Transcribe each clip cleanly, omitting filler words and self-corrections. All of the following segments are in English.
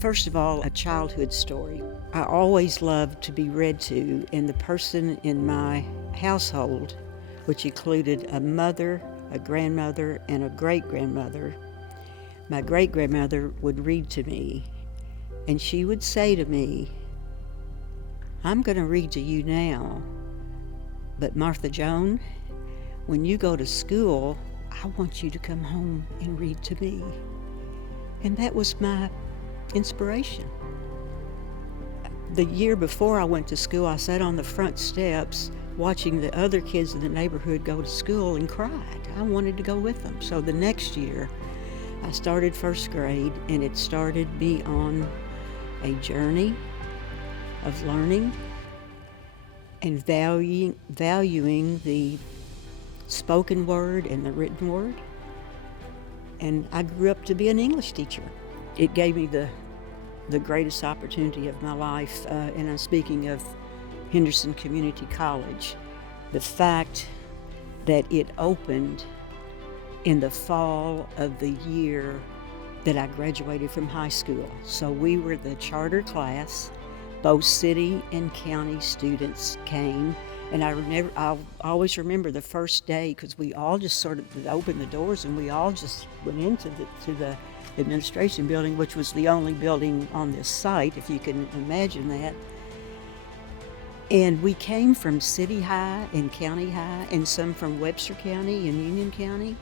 First of all, a childhood story. I always loved to be read to, and the person in my household, which included a mother, a grandmother, and a great-grandmother, my great-grandmother would read to me, and she would say to me, "I'm going to read to you now, but Martha Joan, when you go to school, I want you to come home and read to me." And that was my inspiration. The year before I went to school, I sat on the front steps watching the other kids in the neighborhood go to school and cried. I wanted to go with them. So the next year, I started first grade, and it started me on a journey of learning and valuing the spoken word and the written word. And I grew up to be an English teacher. It gave me the greatest opportunity of my life, and I'm speaking of Henderson Community College. The fact that it opened in the fall of the year that I graduated from high school. So we were the charter class. Both city and county students came, and I'll always remember the first day, because we all just sort of opened the doors and we all just went into the administration building, which was the only building on this site, if you can imagine that. And we came from City High and County High, and some from Webster County and Union County.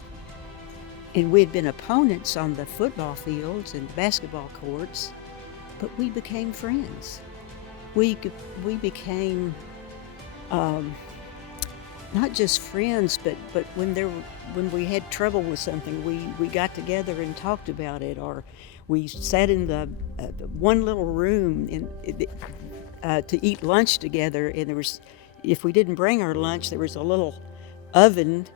And we had been opponents on the football fields and basketball courts, but we became friends. We became not just friends, but when we had trouble with something, we got together and talked about it, or we sat in the one little room to eat lunch together. And there was, if we didn't bring our lunch, there was a little oven.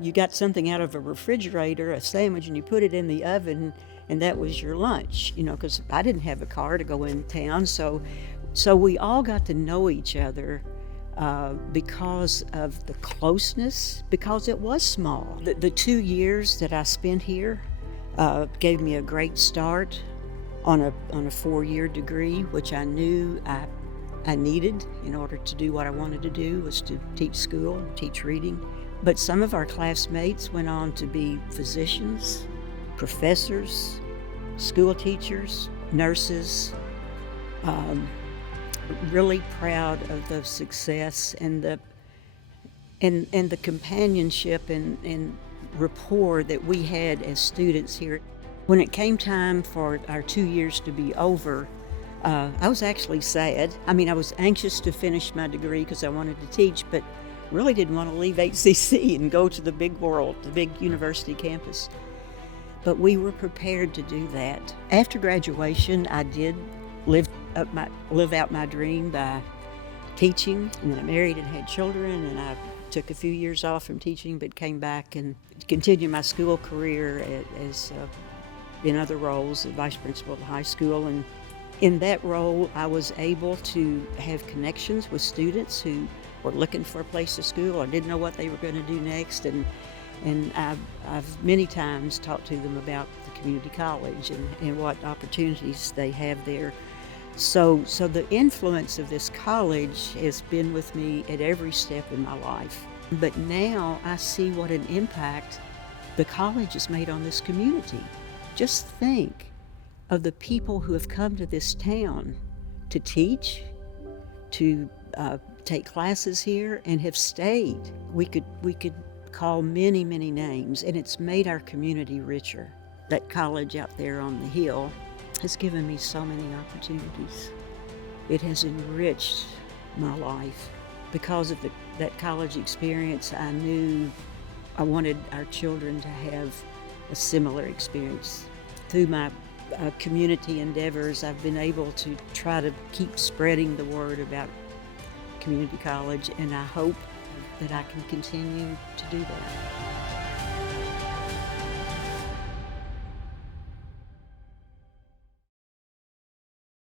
You got something out of a refrigerator, a sandwich, and you put it in the oven, and that was your lunch. Because I didn't have a car to go in town, so we all got to know each other because of the closeness, because it was small. The 2 years that I spent here gave me a great start on a 4-year degree, which I knew I needed in order to do what I wanted to do, was to teach school, teach reading. But some of our classmates went on to be physicians, professors, school teachers, nurses. Really proud of the success and the companionship and rapport that we had as students here. When it came time for our 2 years to be over, I was actually sad. I was anxious to finish my degree because I wanted to teach, but really didn't want to leave HCC and go to the big world, the big university campus. But we were prepared to do that. After graduation, I did live out my dream by teaching, and then I married and had children, and I took a few years off from teaching, but came back and continued my school career as in other roles, as vice principal at the high school. And in that role, I was able to have connections with students who were looking for a place to school or didn't know what they were going to do next, and I've many times talked to them about the community college and what opportunities they have there. So the influence of this college has been with me at every step in my life. But now I see what an impact the college has made on this community. Just think of the people who have come to this town to teach, to take classes here, and have stayed. We could call many, many names, and it's made our community richer. That college out there on the hill has given me so many opportunities. It has enriched my life. Because of that college experience, I knew I wanted our children to have a similar experience. Through my community endeavors, I've been able to try to keep spreading the word about community college, and I hope that I can continue to do that.